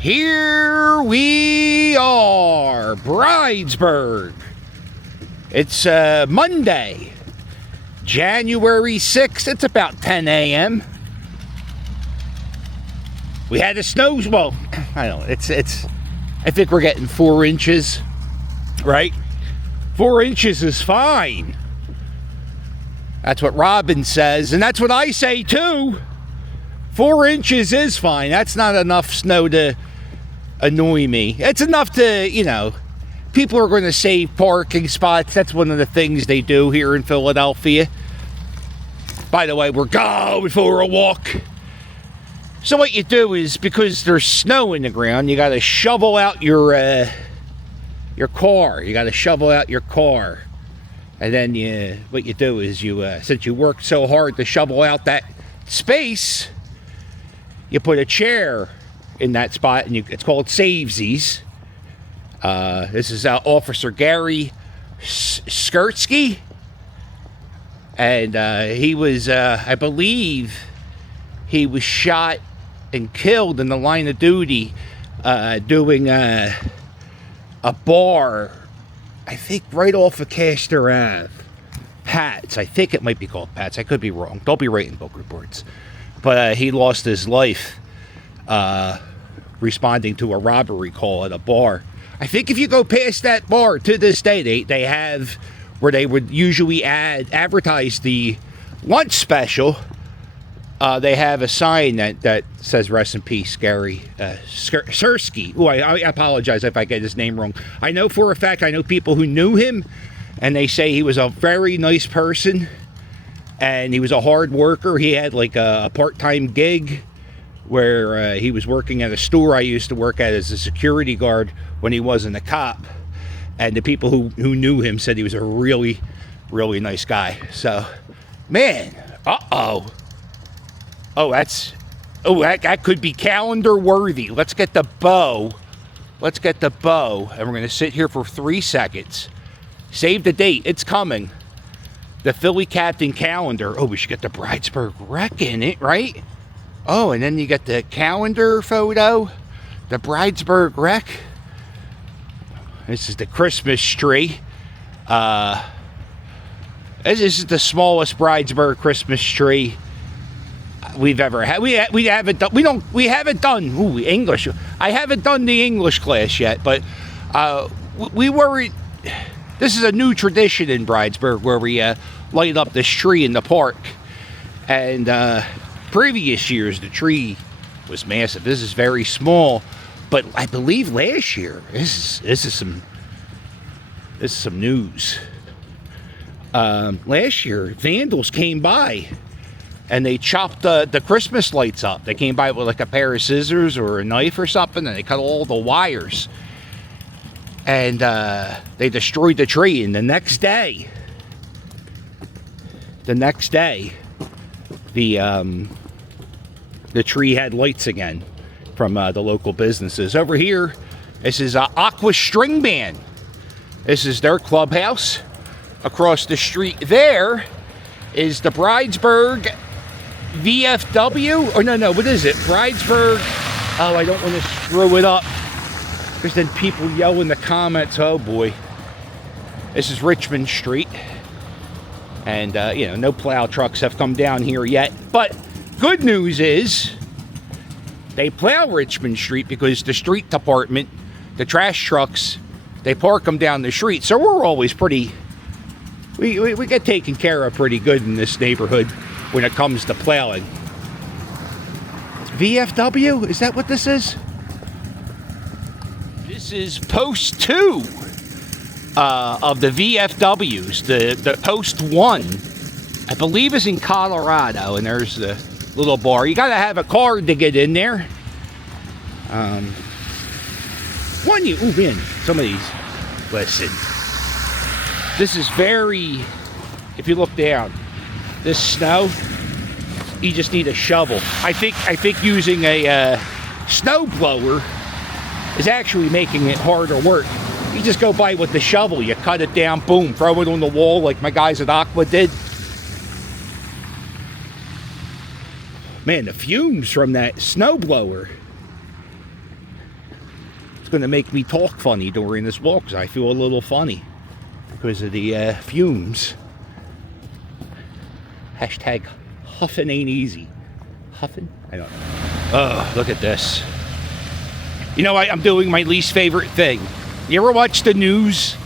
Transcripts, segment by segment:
Here we are, Bridesburg. It's Monday, January 6th. It's about 10 a.m. We had a snow. Well, I don't know. It's. I think we're getting 4 inches, right? 4 inches is fine. That's what Robin says, and that's what I say too. 4 inches is fine. That's not enough snow to annoy me. It's enough to, you know, people are going to save parking spots. That's one of the things they do here in Philadelphia. By the way, we're going for a walk. So what you do is, because there's snow in the ground, you got to shovel out your car. You got to shovel out your car. And then what you do is since you worked so hard to shovel out that space, you put a chair in that spot, and it's called Savesies. This is Officer Gary Skirtsky, and he was, I believe, he was shot and killed in the line of duty doing a bar, I think right off of Castor Ave. Pat's, I think it might be called Pat's. I could be wrong. Don't be writing book reports. But he lost his life responding to a robbery call at a bar. I think if you go past that bar to this day, they have where they would usually advertise the lunch special. They have a sign that says "Rest in Peace, Gary Sersky." Oh, I apologize if I get his name wrong. I know for a fact, I know people who knew him, and they say he was a very nice person, and he was a hard worker. He had like a part-time gig where he was working at a store I used to work at as a security guard when he wasn't a cop, and the people who knew him said he was a really, really nice guy. So, man, that could be calendar worthy. Let's get the bow. And we're going to sit here for 3 seconds. Save the date. It's coming. The Philly Captain calendar. Oh, we should get the Bridesburg wreck in it, right? Oh, and then you get the calendar photo. The Bridesburg wreck. This is the Christmas tree. This is the smallest Bridesburg Christmas tree we've ever had. We haven't done English. I haven't done the English class yet, but we worried. This is a new tradition in Bridesburg where we light up this tree in the park. And previous years the tree was massive. This is very small, but I believe last year this is some news. Last year vandals came by and they chopped the Christmas lights up. They came by with like a pair of scissors or a knife or something, and they cut all the wires. And they destroyed the tree. And the next day, the tree had lights again from the local businesses. Over here, this is Aqua String Band. This is their clubhouse. Across the street there is the Bridesburg VFW. Or no, what is it? Bridesburg. Oh, I don't want to screw it up, because then people yell in the comments. Oh boy. This is Richmond Street. And, no plow trucks have come down here yet. But good news is they plow Richmond Street because the street department, the trash trucks, they park them down the street. So we're always pretty, we get taken care of pretty good in this neighborhood when it comes to plowing. VFW? Is that what this is? This is post 2 of the VFWs. The post 1, I believe, is in Colorado, and there's the little bar. You gotta have a card to get in there. Some of these, listen. This is very, if you look down, this snow, you just need a shovel. I think using a snow blower is actually making it harder work. You just go by with the shovel, you cut it down, boom, throw it on the wall like my guys at Aqua did. Man, the fumes from that snow blower. going to make me talk funny during this walk because I feel a little funny because of the fumes. Hashtag huffing ain't easy. Huffing? I don't know. Oh, look at this. You know, I'm doing my least favorite thing. You ever watch the news?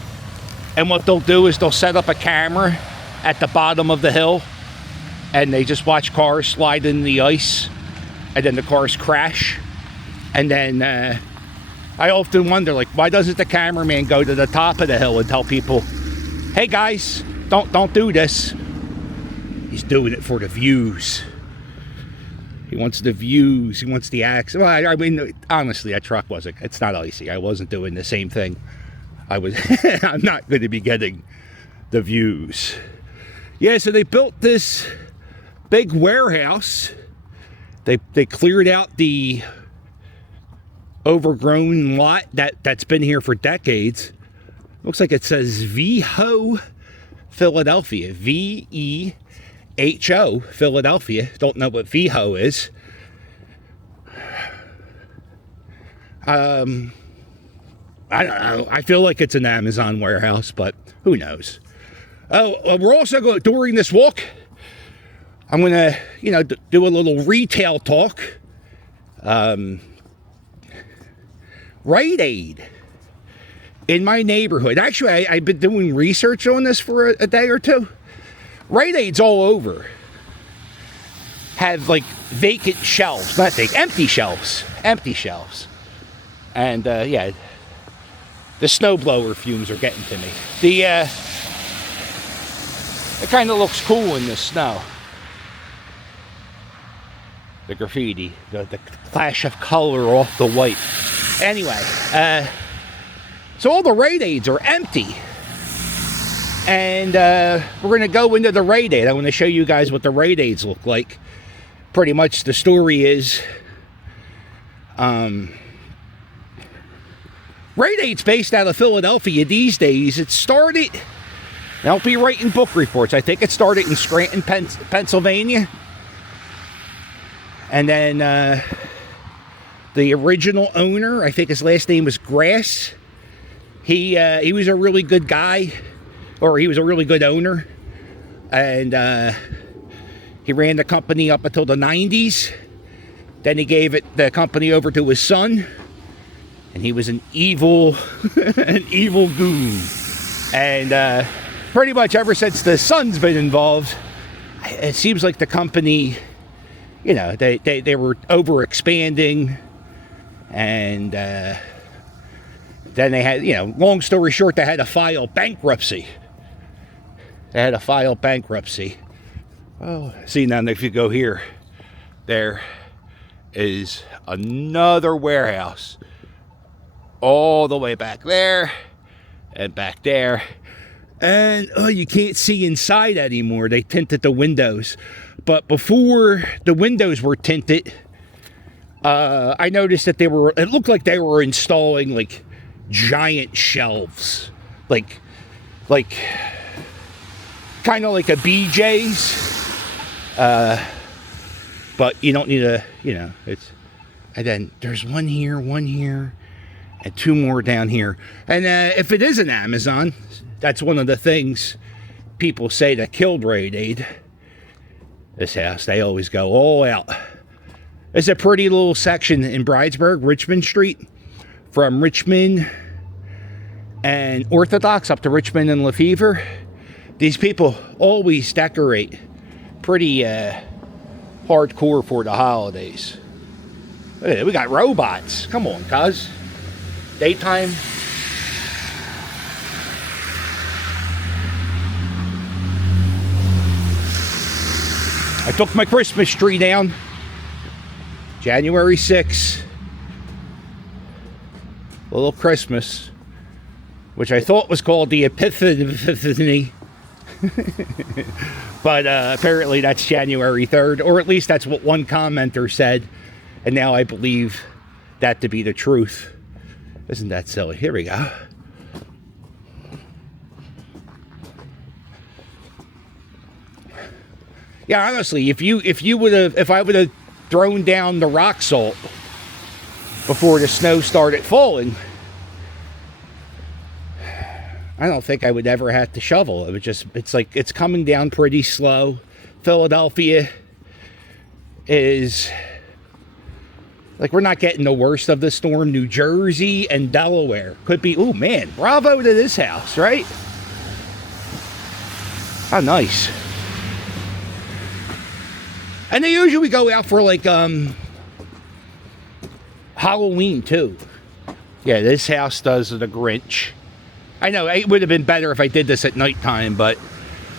And what they'll do is they'll set up a camera at the bottom of the hill and they just watch cars slide in the ice and then the cars crash. And then I often wonder, like, why doesn't the cameraman go to the top of the hill and tell people, hey guys, don't do this. He's doing it for the views. He wants the views. He wants the acts. Well, I mean, honestly, that truck wasn't, it's not icy. I wasn't doing the same thing. I'm not going to be getting the views. Yeah, so they built this big warehouse. They cleared out the overgrown lot that's been here for decades. Looks like it says VHO Philadelphia. VEHO Philadelphia. Don't know what VHO is. I don't know. I feel like it's an Amazon warehouse, but who knows? Oh, we're also going, during this walk, I'm going to, do a little retail talk. Rite Aid in my neighborhood. Actually, I've been doing research on this for a day or two. Rite Aids all over have like vacant shelves, not vacant, empty shelves. And yeah, the snowblower fumes are getting to me. It kind of looks cool in the snow. The graffiti, the clash of color off the white. Anyway, so all the Rite Aids are empty. And we're going to go into the Rite Aid. I want to show you guys what the Rite Aids look like. Pretty much the story is, Rite Aid's based out of Philadelphia these days. It started, I'll be writing book reports. I think it started in Scranton, Pennsylvania. And then the original owner, I think his last name was Grass. He was a really good guy, or he was a really good owner. And he ran the company up until the 90s. Then he gave the company over to his son. And he was an evil goon. And pretty much ever since the son's been involved, it seems like the company, they were over-expanding. And then they had, long story short, they had to file bankruptcy. Oh, see, now if you go here, there is another warehouse. All the way back there and back there. And you can't see inside anymore. They tinted the windows. But before the windows were tinted, I noticed that it looked like they were installing like giant shelves. Like kind of like a BJ's. But you don't need it's, and then there's one here, and two more down here. And if it is an Amazon, that's one of the things people say that killed Rite Aid. This house, they always go all out. It's a pretty little section in Bridesburg, Richmond Street, from Richmond and Orthodox up to Richmond and Lefevre. These people always decorate pretty hardcore for the holidays. Look at it, we got robots. Come on, cuz. Daytime. I took my Christmas tree down January 6th. A little Christmas, which I thought was called the Epiphany. But apparently that's January 3rd, or at least that's what one commenter said. And now I believe that to be the truth. Isn't that silly? Here we go. Yeah, honestly, if I would have thrown down the rock salt before the snow started falling, I don't think I would ever have to shovel. It would just, it's like, it's coming down pretty slow. Philadelphia is, like, we're not getting the worst of the storm. New Jersey and Delaware could be, oh man, bravo to this house, right? How nice. And they usually go out for like Halloween too. Yeah, this house does the Grinch. I know it would have been better if I did this at nighttime, but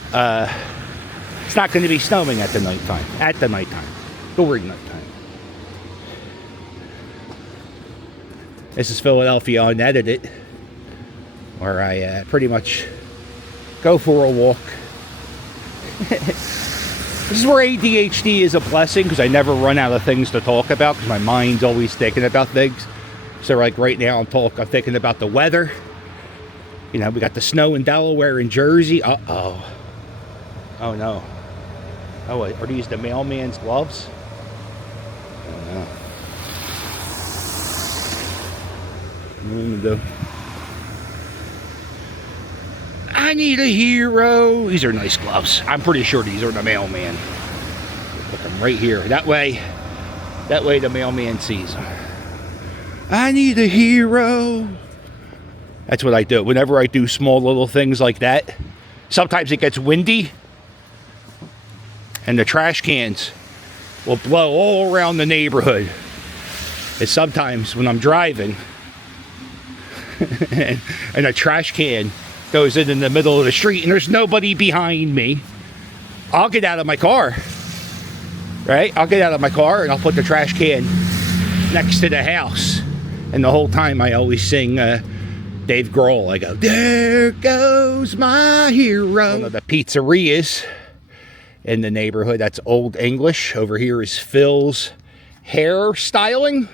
it's not going to be snowing at the nighttime. At the nighttime. During nighttime. This is Philadelphia Unedited, where I pretty much go for a walk. This is where ADHD is a blessing, because I never run out of things to talk about, because my mind's always thinking about things. So like right now I'm thinking about the weather. You know, we got the snow in Delaware and Jersey. Uh-oh. Oh no. Oh, wait, are these the mailman's gloves? I don't know. I need a hero. These are nice gloves. I'm pretty sure these are the mailman. Put them right here. That way the mailman sees them. I need a hero. That's what I do. Whenever I do small little things like that, sometimes it gets windy and the trash cans will blow all around the neighborhood. And sometimes when I'm driving and a trash can goes in the middle of the street and there's nobody behind me, I'll get out of my car, right? I'll get out of my car and I'll put the trash can next to the house. And the whole time I always sing Dave Grohl. I go, there goes my hero. One of the pizzerias in the neighborhood, that's Old English. Over here is Phil's Hair Styling.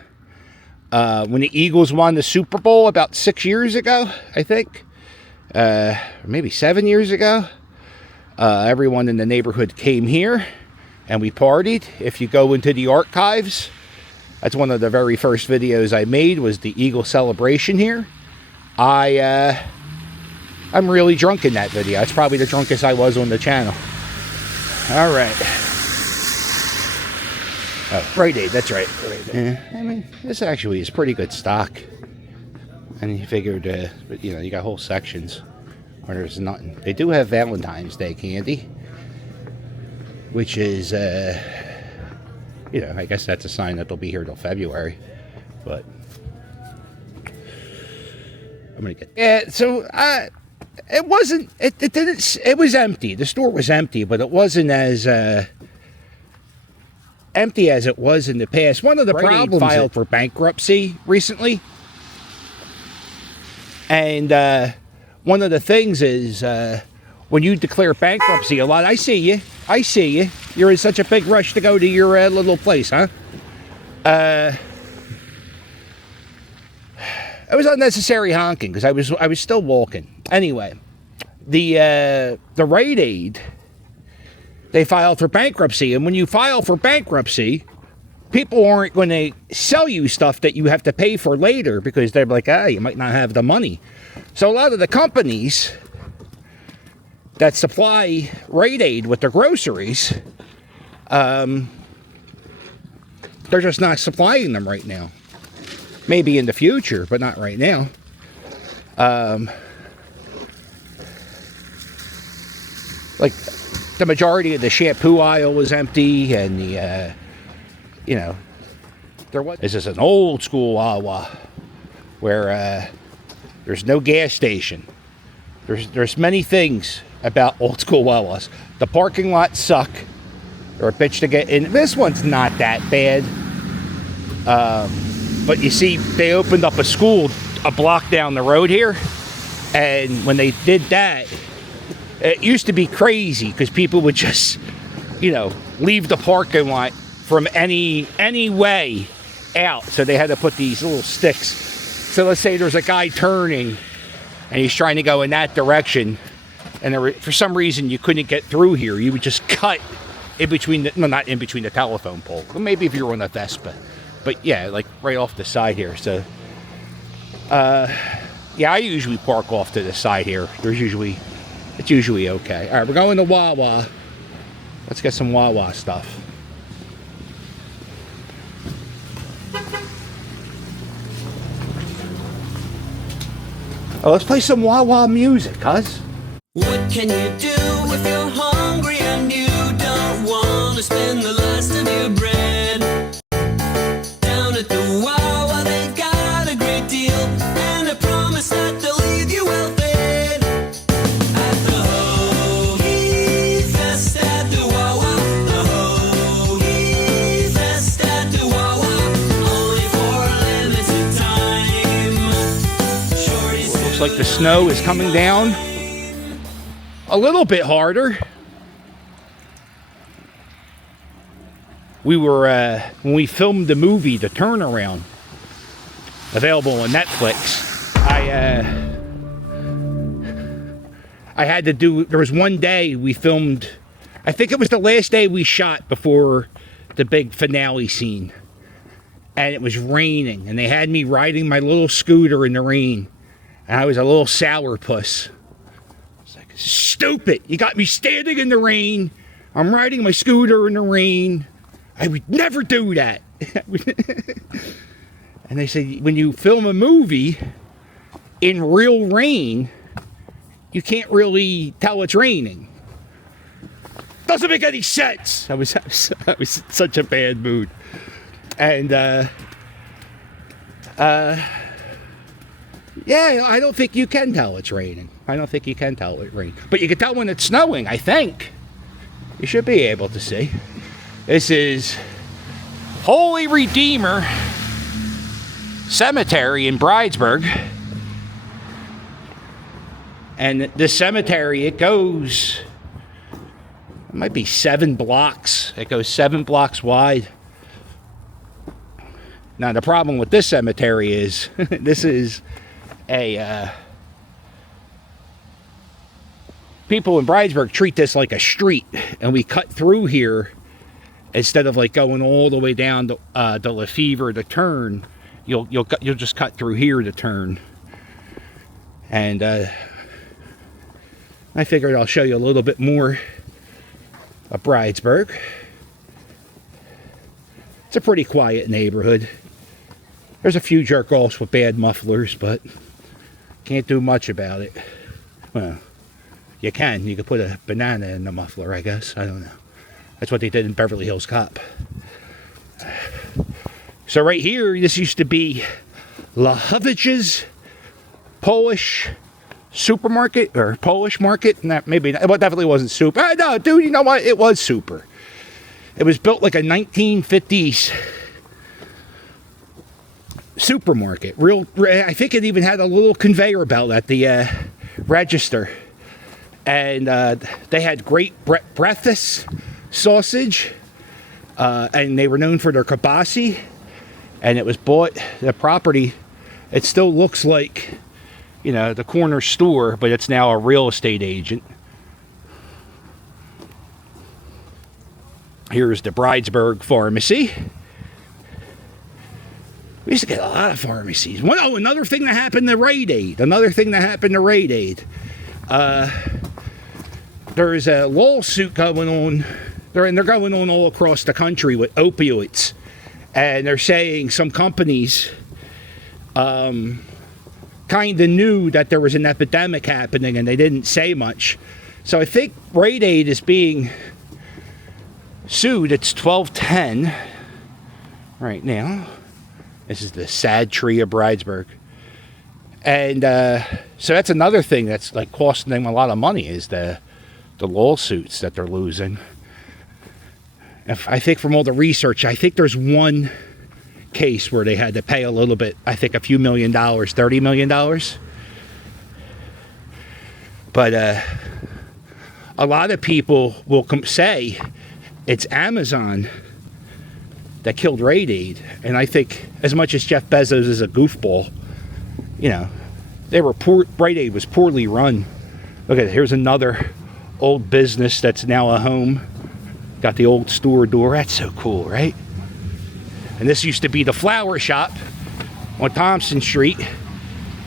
When the Eagles won the Super Bowl about 6 years ago, I think, maybe 7 years ago, everyone in the neighborhood came here and we partied. If you go into the archives, that's one of the very first videos I made, was the Eagle celebration here. I'm really drunk in that video. It's probably the drunkest I was on the channel. All right. Oh, Rite Aid, that's right. Yeah, I mean, this actually is pretty good stock. And you figured, but you know, you got whole sections where there's nothing. They do have Valentine's Day candy, which is, you know, I guess that's a sign that they'll be here till February. But I'm gonna get. Yeah, so it wasn't. It didn't. It was empty. The store was empty, but it wasn't as empty as it was in the past. One of the problems, filed for bankruptcy recently, and one of the things is when you declare bankruptcy, a lot. I see you. You're in such a big rush to go to your little place, huh? It was unnecessary honking because I was still walking. Anyway, the Rite Aid, they filed for bankruptcy, and when you file for bankruptcy, people aren't going to sell you stuff that you have to pay for later because they're like, you might not have the money. So a lot of the companies that supply Rite Aid with their groceries, they're just not supplying them right now. Maybe in the future, but not right now. Like the majority of the shampoo aisle was empty, and the you know, there was. This is an old school Wawa where there's no gas station. There's many things about old school Wawas. The parking lots suck. They're a bitch to get in. This one's not that bad. But you see, they opened up a school a block down the road here. And when they did that, it used to be crazy because people would just, you know, leave the parking lot from any way out. So they had to put these little sticks. So let's say there's a guy turning and he's trying to go in that direction. And for some reason you couldn't get through here. You would just cut in between the, no, not in between the telephone pole. Well, maybe if you're on a Vespa. But yeah, like right off the side here. So, yeah, Yeah, I usually park off to the side here. It's usually okay. All right, we're going to Wawa. Let's get some Wawa stuff. Oh, let's play some Wawa music, cuz. What can you do if you're hungry and you don't want to spend the last of your bread? Down at the Wawa they got a great deal and a promise that they'll leave you well fed. At the Ho-Hee Fest at the Wawa, the Ho-Hee Fest at the Wawa, only for a limited time. Shorty's Looks like the snow is coming down a little bit harder. We were, when we filmed the movie, The Turnaround, available on Netflix, I had to do, there was one day we filmed, I think it was the last day we shot before the big finale scene. And it was raining, and they had me riding my little scooter in the rain. And I was a little sourpuss. Stupid. You got me standing in the rain. I'm riding my scooter in the rain. I would never do that. And they say, when you film a movie in real rain, you can't really tell it's raining. Doesn't make any sense. I was in such a bad mood. And, yeah, I don't think you can tell it's raining. I don't think you can tell it's raining. But you can tell when it's snowing, I think. You should be able to see. This is Holy Redeemer Cemetery in Bridesburg. And this cemetery, it goes, it might be 7 blocks. It goes 7 blocks wide. Now, the problem with this cemetery is, this is people in Bridesburg treat this like a street, and we cut through here instead of like going all the way down to Lefevre to turn. You'll just cut through here to turn. And I figured I'll show you a little bit more of Bridesburg. It's a pretty quiet neighborhood. There's a few jerk-offs with bad mufflers, but can't do much about it. Well, you can. You could put a banana in the muffler, I guess. I don't know. That's what they did in Beverly Hills Cop. So right here, this used to be Lahovich's Polish supermarket, or Polish market. Not, maybe not. Well, it definitely wasn't super. No, dude, you know what? It was super. It was built like a 1950s supermarket. I think it even had a little conveyor belt at the register. And they had great breakfast sausage. And they were known for their kielbasa. And it was bought, the property, it still looks like, you know, the corner store, but it's now a real estate agent. Here's the Bridesburg Pharmacy. We used to get a lot of pharmacies. Oh, another thing that happened to Rite Aid. There's a lawsuit going on. They're going on all across the country with opioids. And they're saying some companies kind of knew that there was an epidemic happening and they didn't say much. So I think Rite Aid is being sued. It's 1210 right now. This is the sad tree of Bridesburg. And so that's another thing that's like costing them a lot of money, is the lawsuits that they're losing. I think from all the research, I think there's one case where they had to pay a little bit, I think a few $1 million, $30 million. But a lot of people will say it's Amazon that killed Rite Aid. And I think as much as Jeff Bezos is a goofball, you know, Rite Aid was poorly run. Look at it, here's another old business that's now a home. Got the old store door. That's so cool, right? And this used to be the flower shop on Thompson Street.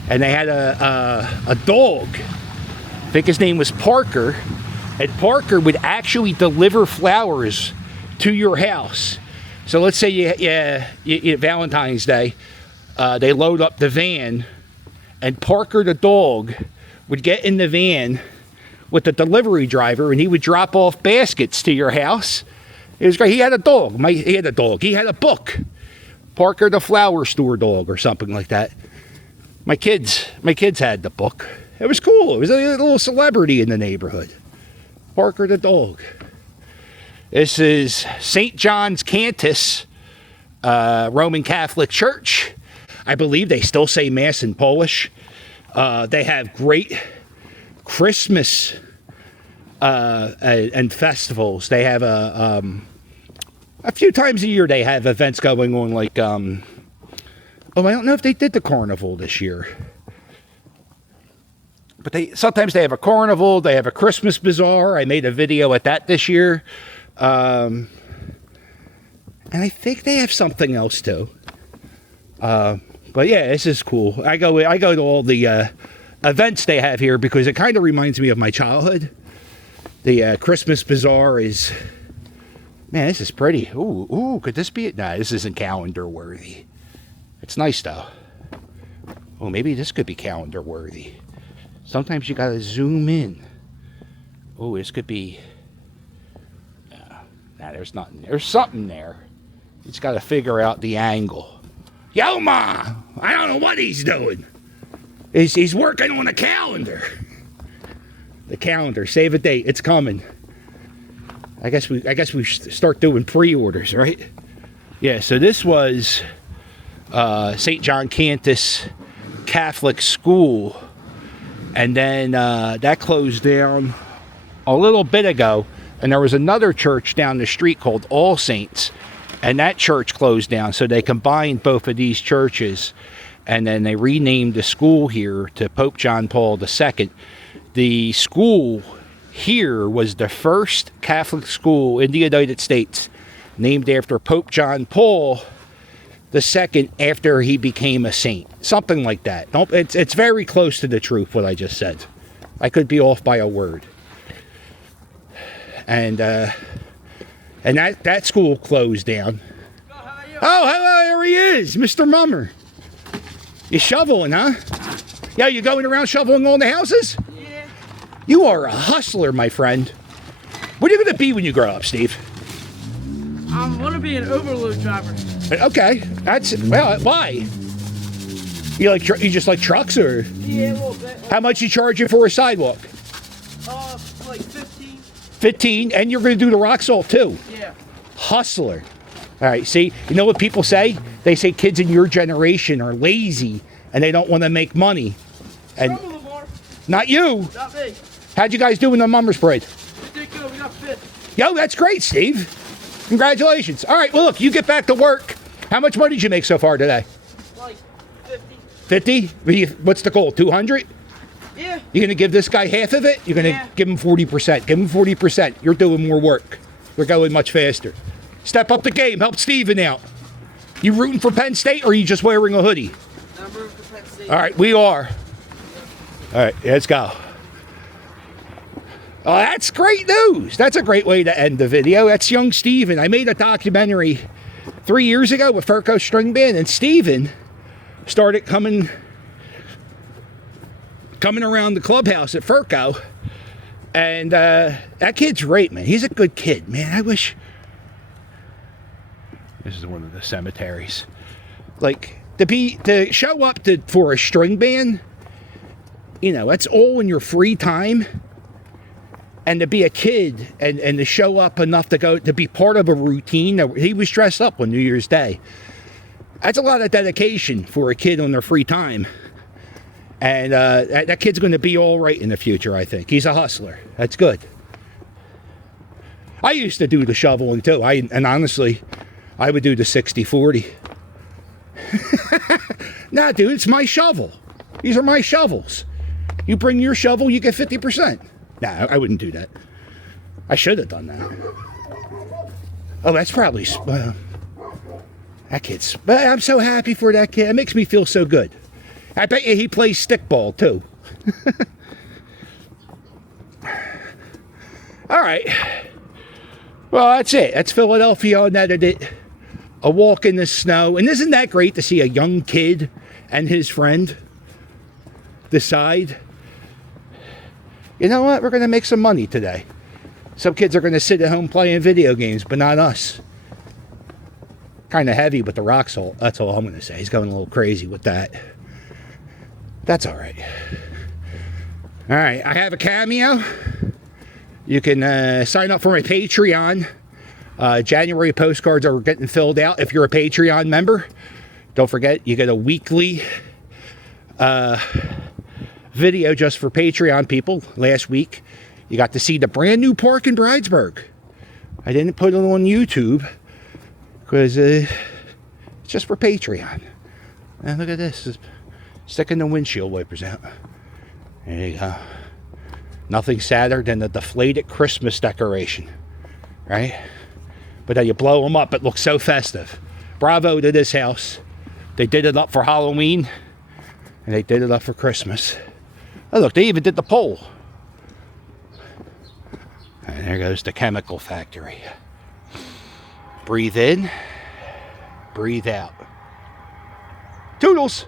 and they had a dog. I think his name was Parker, and Parker would actually deliver flowers to your house. So let's say you Valentine's Day, they load up the van, and Parker the dog would get in the van with the delivery driver, and he would drop off baskets to your house. It was great. He had a dog. He had a book. Parker the flower store dog or something like that. My kids had the book. It was cool. It was a little celebrity in the neighborhood. Parker the dog. This is St. John's Cantus, Roman Catholic Church. I believe they still say Mass in Polish. They have great Christmas and festivals. They have a few times a year they have events going on, like I don't know if they did the carnival this year, but sometimes they have a carnival. They have a Christmas bazaar. I made a video at that this year, and I think they have something else too. But yeah, this is cool. I go to all the events they have here because it kind of reminds me of my childhood. The Christmas bazaar is, man, this is pretty. Ooh, could this be it? Nah, this isn't calendar worthy. It's nice though. Oh, maybe this could be calendar worthy. Sometimes you gotta zoom in. Oh, this could be. Nah, there's nothing. There's something there. You just gotta figure out the angle. Yo, Ma! I don't know what he's doing. He's working on a calendar. The calendar, save a date. It's coming. I guess we should start doing pre-orders, right? Yeah. So this was St. John Cantus Catholic School, and then that closed down a little bit ago. And there was another church down the street called All Saints, and that church closed down. So they combined both of these churches, and then they renamed the school here to Pope John Paul II. The school here was the first Catholic school in the United States named after Pope John Paul II after he became a saint. Something like that. It's very close to the truth, what I just said. I could be off by a word. And that school closed down. Oh, hello, there he is, Mr. Mummer. You shoveling, huh? Yeah, you going around shoveling all the houses? Yeah. You are a hustler, my friend. What are you going to be when you grow up, Steve? I'm going to be an overload driver. Okay, well, why? You just like trucks, or? Yeah, a little bit. How much you charging for a sidewalk? Like 15. 15, and you're going to do the rock salt too. Yeah. Hustler. All right, see, you know what people say? They say kids in your generation are lazy and they don't want to make money. And not you. Not me. How'd you guys do in the Mummers Parade? We did good. We got 5th. Yo, that's great, Steve. Congratulations. All right, well, look, you get back to work. How much money did you make so far today? Like 50. 50? What's the goal, 200? Yeah. You're going to give this guy half of it? You're going to Yeah. give him 40%. Give him 40%. You're doing more work. You're going much faster. Step up the game. Help Steven out. You rooting for Penn State, or are you just wearing a hoodie? I'm rooting for Penn State. All right, we are. All right, let's go. Oh, that's great news. That's a great way to end the video. That's young Steven. I made a documentary 3 years ago with Furco String Band, and Steven started coming around the clubhouse at Furco, and that kid's great, man. He's a good kid, man. I wish... This is one of the cemeteries. Like, to show up for a string band, you know, that's all in your free time. And to be a kid and to show up enough to be part of a routine. He was dressed up on New Year's Day. That's a lot of dedication for a kid on their free time. And that kid's going to be all right in the future, I think. He's a hustler. That's good. I used to do the shoveling too. And honestly, I would do the 60-40. Nah, dude, it's my shovel. These are my shovels. You bring your shovel, you get 50%. Nah, I wouldn't do that. I should have done that. Oh, that's probably... that kid's... I'm so happy for that kid. It makes me feel so good. I bet you he plays stickball too. All right. Well, that's it. That's Philadelphia Unedited. A walk in the snow. And isn't that great to see a young kid and his friend decide, you know what, we're going to make some money today. Some kids are going to sit at home playing video games, but not us. Kind of heavy with the rock salt. That's all I'm going to say. He's going a little crazy with that. That's all right. All right. I have a Cameo. You can sign up for my Patreon. January postcards are getting filled out. If you're a Patreon member, don't forget you get a weekly video just for Patreon people. Last week, you got to see the brand new park in Bridesburg. I didn't put it on YouTube because it's just for Patreon. And look at this. It's sticking the windshield wipers out. There you go. Nothing sadder than the deflated Christmas decoration, right? But then you blow them up, it looks so festive. Bravo to this house. They did it up for Halloween, and they did it up for Christmas. Oh, look, they even did the pole. And there goes the chemical factory. Breathe in, breathe out. Toodles!